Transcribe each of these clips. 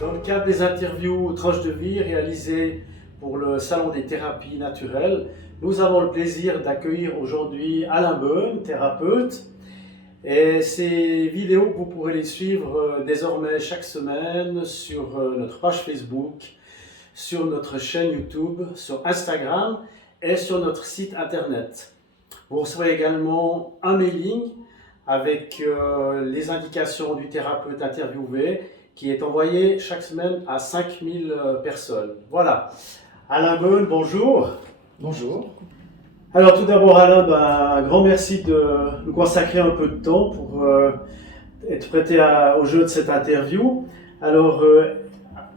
Dans le cadre des interviews tranches de vie réalisées pour le Salon des thérapies naturelles, nous avons le plaisir d'accueillir aujourd'hui Alain Beun, thérapeute. Et ces vidéos, vous pourrez les suivre désormais chaque semaine sur notre page Facebook, sur notre chaîne YouTube, sur Instagram et sur notre site internet. Vous recevrez également un mailing avec les indications du thérapeute interviewé qui est envoyé chaque semaine à 5000 personnes. Voilà. Alain Beun, bonjour. Bonjour. Alors tout d'abord Alain, un grand merci de nous consacrer un peu de temps pour être prêté au jeu de cette interview. Alors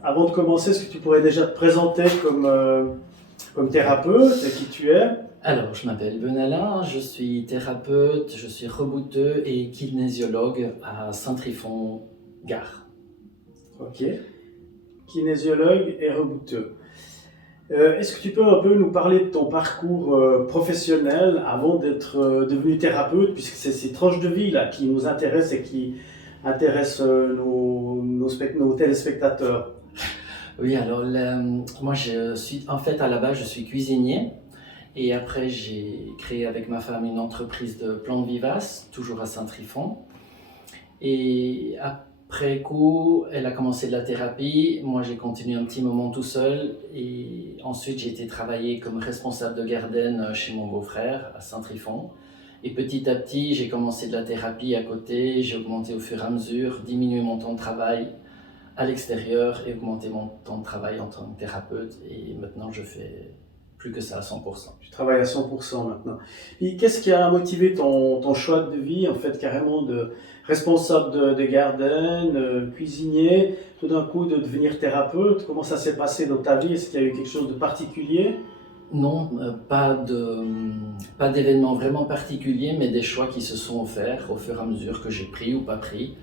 avant de commencer, est-ce que tu pourrais déjà te présenter comme thérapeute et qui tu es? Alors, je m'appelle Beun Alain, je suis thérapeute, je suis rebouteux et kinésiologue à Saint-Trifon-Gare. Ok. Kinésiologue et rebouteux. Est-ce que tu peux un peu nous parler de ton parcours professionnel avant d'être devenu thérapeute, puisque c'est ces tranches de vie là qui nous intéressent et qui intéressent nos téléspectateurs. Oui, alors moi je suis en fait à la base je suis cuisinier et après j'ai créé avec ma femme une entreprise de plantes vivaces, toujours à Saint-Trifon. Et après coup, elle a commencé de la thérapie, moi j'ai continué un petit moment tout seul et ensuite j'ai été travailler comme responsable de garden chez mon beau-frère à Saint-Trifon. Et petit à petit, j'ai commencé de la thérapie à côté, j'ai augmenté au fur et à mesure, diminué mon temps de travail à l'extérieur et augmenté mon temps de travail en tant que thérapeute. Et maintenant, je fais plus que ça à 100%. Tu travailles à 100% maintenant. Et qu'est-ce qui a motivé ton choix de vie, en fait, carrément de responsable de garden, cuisinier, tout d'un coup de devenir thérapeute? Comment ça s'est passé dans ta vie? Est-ce qu'il y a eu quelque chose de particulier? Non, pas d'événements vraiment particuliers, mais des choix qui se sont offerts au fur et à mesure que j'ai pris ou pas pris.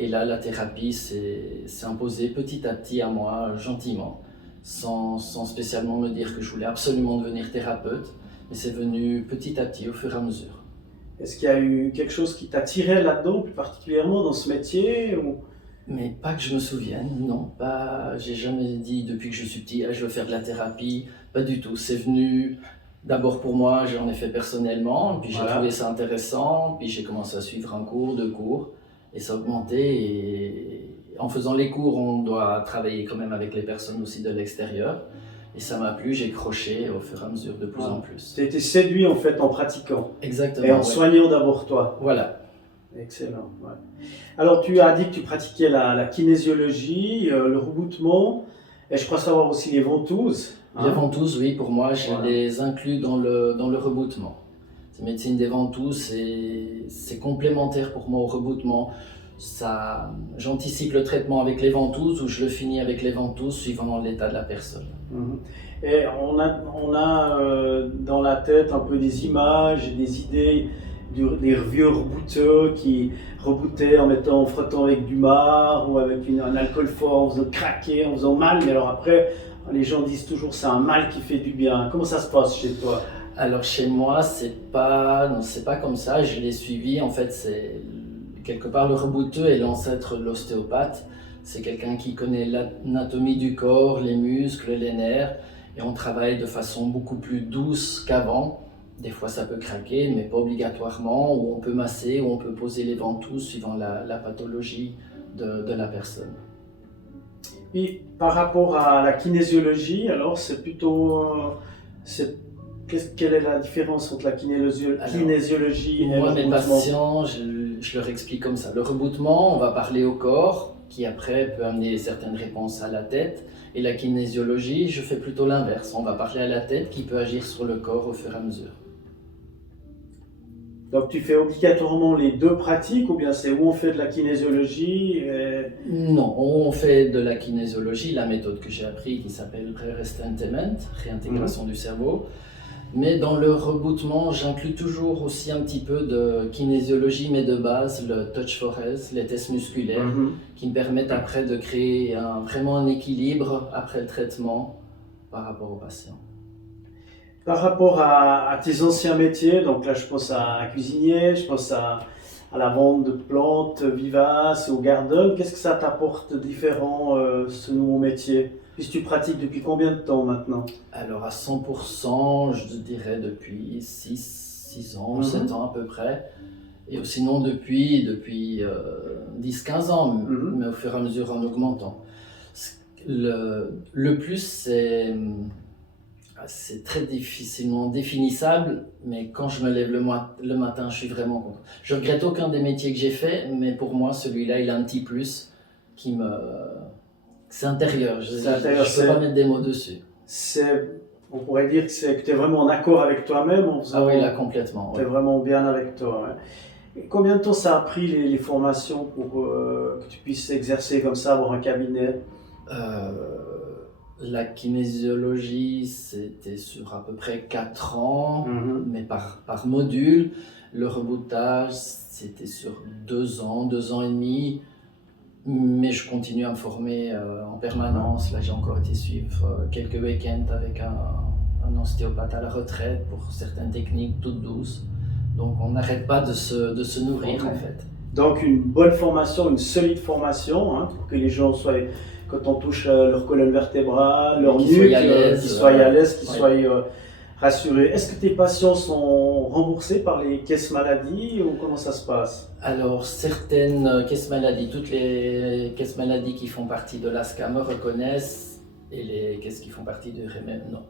Et là, la thérapie s'est imposée petit à petit à moi, gentiment, sans spécialement me dire que je voulais absolument devenir thérapeute, mais c'est venu petit à petit au fur et à mesure. Est-ce qu'il y a eu quelque chose qui t'a tiré là-dedans, plus particulièrement dans ce métier ou... Mais pas que je me souvienne, non, pas, j'ai jamais dit depuis que je suis petit, ah, je veux faire de la thérapie, pas du tout. C'est venu d'abord pour moi, j'en ai fait personnellement, puis j'ai trouvé ça intéressant, puis j'ai commencé à suivre un cours, deux cours, et ça a augmenté. Et en faisant les cours, on doit travailler quand même avec les personnes aussi de l'extérieur. Et ça m'a plu, j'ai croché au fur et à mesure de plus en plus. Tu as été séduit en fait en pratiquant. Exactement. Et en soignant d'abord toi. Voilà. Excellent. Ouais. Alors tu as dit que tu pratiquais la kinésiologie, le reboutement, et je crois savoir aussi les ventouses. Les ventouses, oui, pour moi, je les inclus dans le reboutement. Cette médecine des ventouses, c'est complémentaire pour moi au reboutement. J'anticipe le traitement avec les ventouses ou je le finis avec les ventouses suivant l'état de la personne. Et on a dans la tête un peu des images, des idées des vieux rebouteux qui reboutaient en frottant avec du marc ou avec un alcool fort, en faisant craquer, en faisant mal. Mais alors après, les gens disent toujours c'est un mal qui fait du bien. Comment ça se passe chez toi? Alors chez moi, c'est pas comme ça. Je l'ai suivi. En fait, c'est quelque part le rebouteux est l'ancêtre de l'ostéopathe. C'est quelqu'un qui connaît l'anatomie du corps, les muscles, les nerfs, et on travaille de façon beaucoup plus douce qu'avant. Des fois, ça peut craquer, mais pas obligatoirement. Ou on peut masser, ou on peut poser les ventouses suivant la pathologie de la personne. Puis, par rapport à la kinésiologie, alors c'est plutôt... quelle est la différence entre la kinésiologie et le moi, reboutement? mes patients, je leur explique comme ça. Le reboutement, on va parler au corps, qui après peut amener certaines réponses à la tête. Et la kinésiologie, je fais plutôt l'inverse. On va parler à la tête, qui peut agir sur le corps au fur et à mesure. Donc tu fais obligatoirement les deux pratiques, ou bien c'est où on fait de la kinésiologie Non, on fait de la kinésiologie, la méthode que j'ai appris qui s'appelle Re-Restatement, réintégration du cerveau. Mais dans le reboutement, j'inclus toujours aussi un petit peu de kinésiologie, mais de base, le touch forez, les tests musculaires, qui me permettent après de créer vraiment un équilibre après le traitement par rapport au patient. Par rapport à tes anciens métiers, donc là je pense à cuisinier, je pense à à la vente de plantes vivaces, au garden. Qu'est-ce que ça t'apporte de différent, ce nouveau métier? Puis tu pratiques depuis combien de temps maintenant? Alors à 100%, je dirais depuis 6 ans, 7 ans à peu près. Et sinon depuis 10-15 ans, mais au fur et à mesure en augmentant. Le plus, c'est très difficilement définissable, mais quand je me lève le matin, je suis vraiment content. Je regrette aucun des métiers que j'ai fait, mais pour moi, celui-là, il a un petit plus qui me... C'est intérieur, je ne peux pas mettre des mots dessus. On pourrait dire que tu es vraiment en accord avec toi-même. Ah oui, là, complètement. Tu es vraiment bien avec toi. Ouais. Et combien de temps ça a pris les formations pour que tu puisses exercer comme ça, avoir un cabinet? La kinésiologie, c'était sur à peu près 4 ans, mais par module. Le reboutage, c'était sur 2 ans, 2 ans et demi. Mais je continue à me former en permanence. Là, j'ai encore été suivre quelques week-ends avec un ostéopathe à la retraite pour certaines techniques toutes douces. Donc, on n'arrête pas de se nourrir, en fait. Donc, une bonne formation, une solide formation, hein, pour que les gens soient, quand on touche leur colonne vertébrale, leur nuque, qu'ils soient à l'aise, qu'ils soient rassurés. Est-ce que tes patients sont remboursés par les caisses maladies ou comment ça se passe? Alors, certaines caisses maladies, toutes les caisses maladies qui font partie de l'ASCA me reconnaissent et les caisses qui font partie de REMEM, non.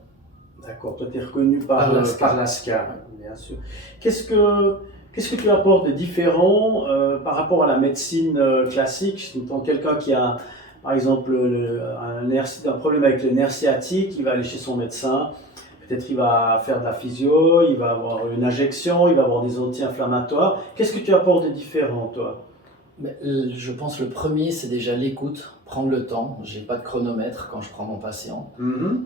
D'accord, toi tu es reconnu par l'ASCA, bien sûr. Qu'est-ce que tu apportes de différent par rapport à la médecine classique? Dans quelqu'un qui a, par exemple, un problème avec le nerf sciatique, il va aller chez son médecin. Peut-être il va faire de la physio, il va avoir une injection, il va avoir des anti-inflammatoires. Qu'est-ce que tu apportes de différent, toi? Je pense que le premier, c'est déjà l'écoute, prendre le temps. Je n'ai pas de chronomètre quand je prends mon patient.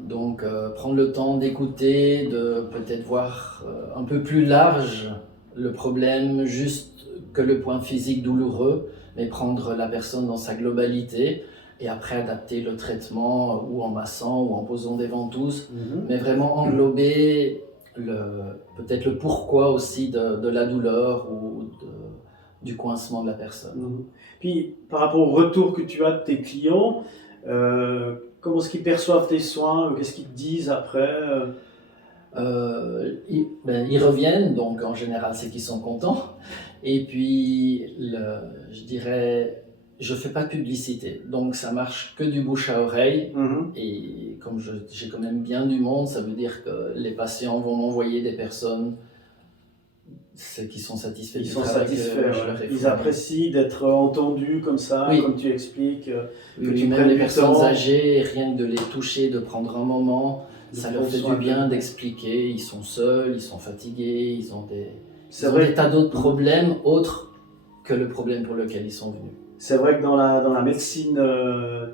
Donc, prendre le temps d'écouter, de peut-être voir un peu plus large le problème, juste que le point physique douloureux, mais prendre la personne dans sa globalité. Et après adapter le traitement ou en massant ou en posant des ventouses, mais vraiment englober peut-être le pourquoi aussi de la douleur ou du coincement de la personne. Puis par rapport au retour que tu as de tes clients, comment est-ce qu'ils perçoivent tes soins? Qu'est-ce qu'ils te disent après? Ils reviennent, donc en général c'est qu'ils sont contents. Et puis je dirais... Je ne fais pas de publicité, donc ça marche que du bouche à oreille. Et comme j'ai quand même bien du monde, ça veut dire que les patients vont m'envoyer des personnes qui sont satisfaits. Ils sont satisfaits, ils apprécient d'être entendus comme ça, comme tu expliques. Même les personnes âgées, rien que de les toucher, de prendre un moment, ça leur fait du bien d'expliquer. Ils sont seuls, ils sont fatigués, ils ont des tas d'autres problèmes autres que le problème pour lequel ils sont venus. C'est vrai que dans la médecine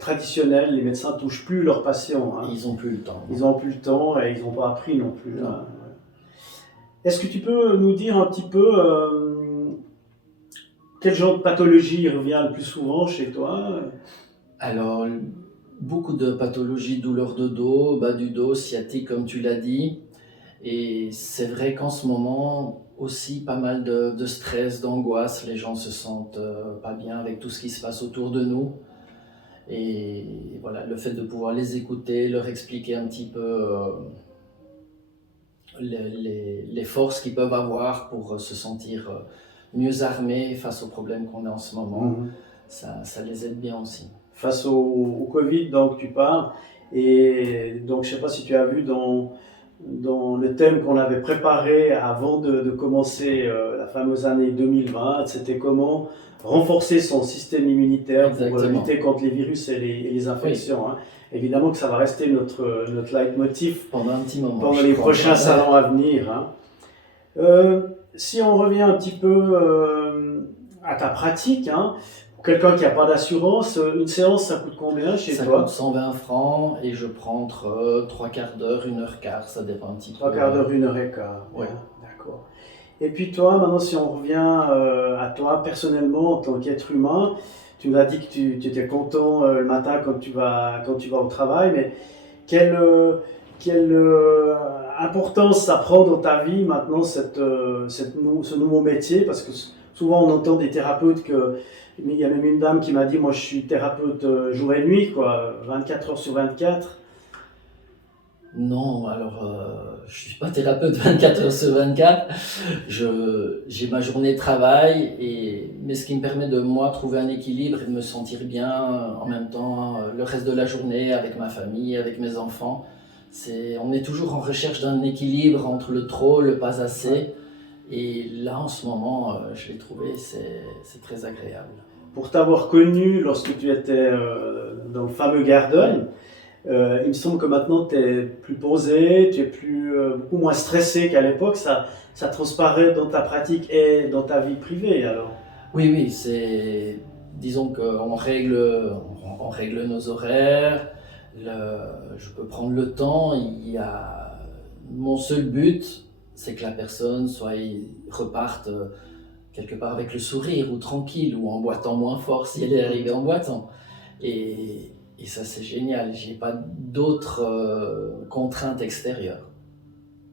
traditionnelle, les médecins ne touchent plus leurs patients. Hein. Ils n'ont plus le temps. Ils n'ont plus le temps et ils n'ont pas appris non plus. Hein. Est-ce que tu peux nous dire un petit peu quel genre de pathologie revient le plus souvent chez toi? Alors, beaucoup de pathologies, douleurs de dos, bas du dos, sciatique comme tu l'as dit. Et c'est vrai qu'en ce moment, aussi pas mal de stress, d'angoisse, les gens se sentent pas bien avec tout ce qui se passe autour de nous. Et voilà, le fait de pouvoir les écouter, leur expliquer un petit peu les forces qu'ils peuvent avoir pour se sentir mieux armés face aux problèmes qu'on a en ce moment, ça les aide bien aussi. Face au Covid, donc tu parles, et donc je ne sais pas si tu as vu dans le thème qu'on avait préparé avant de commencer la fameuse année 2020, c'était comment renforcer son système immunitaire pour lutter contre les virus et les infections. Hein. Évidemment que ça va rester notre leitmotiv pendant un petit moment, pendant les prochains salons à venir. Hein. Si on revient un petit peu à ta pratique, hein, pour quelqu'un qui n'a pas d'assurance, une séance, ça coûte combien chez toi? Ça coûte 120 francs et je prends entre 3/4 d'heure, 1h15, ça dépend un petit peu. 3/4 d'heure, 1h15. Oui. D'accord. Et puis toi, maintenant, si on revient à toi personnellement en tant qu'être humain, tu nous as dit que tu étais content le matin quand tu vas au travail, mais quelle importance ça prend dans ta vie maintenant, ce nouveau métier? Parce que souvent on entend des thérapeutes il y a même une dame qui m'a dit, moi je suis thérapeute jour et nuit, quoi, 24 heures sur 24. Non, alors je suis pas thérapeute 24 heures sur 24. J'ai ma journée de travail, mais ce qui me permet de moi trouver un équilibre et de me sentir bien en même temps le reste de la journée avec ma famille, avec mes enfants. On est toujours en recherche d'un équilibre entre le trop, le pas assez. Et là, en ce moment, je l'ai trouvé, c'est très agréable. Pour t'avoir connu lorsque tu étais dans le fameux Garden, il me semble que maintenant tu es plus posé, tu es beaucoup moins stressé qu'à l'époque. Ça transparaît dans ta pratique et dans ta vie privée alors. Oui, disons qu'on on règle nos horaires, je peux prendre le temps. Mon seul but, c'est que la personne reparte quelque part avec le sourire ou tranquille ou en boitant moins fort si elle est arrivée en boitant. Et ça, c'est génial. J'ai pas d'autres contraintes extérieures.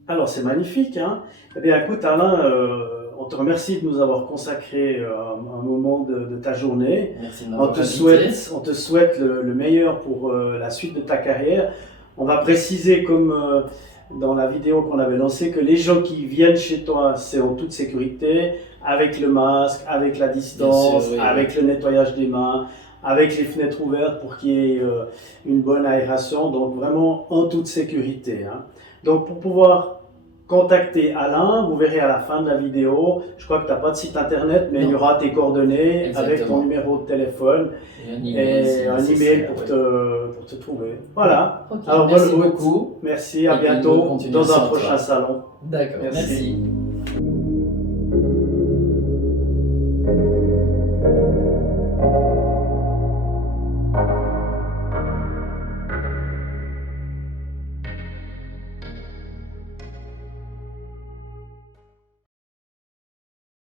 Alors, c'est magnifique, hein? Eh bien, écoute, Alain, on te remercie de nous avoir consacré un moment de ta journée. Merci de m'avoir invité. On te souhaite le meilleur pour la suite de ta carrière. On va préciser, comme dans la vidéo qu'on avait lancée, que les gens qui viennent chez toi, c'est en toute sécurité, avec le masque, avec la distance, oui, avec le nettoyage des mains, avec les fenêtres ouvertes pour qu'il y ait une bonne aération, donc vraiment en toute sécurité, hein. Donc pour pouvoir contacter Alain, vous verrez à la fin de la vidéo, je crois que tu n'as pas de site internet, mais il y aura tes coordonnées. Exactement. Avec ton numéro de téléphone et un email pour te trouver. Voilà. Okay, alors, merci beaucoup. Merci, à bientôt dans un prochain salon. D'accord, merci.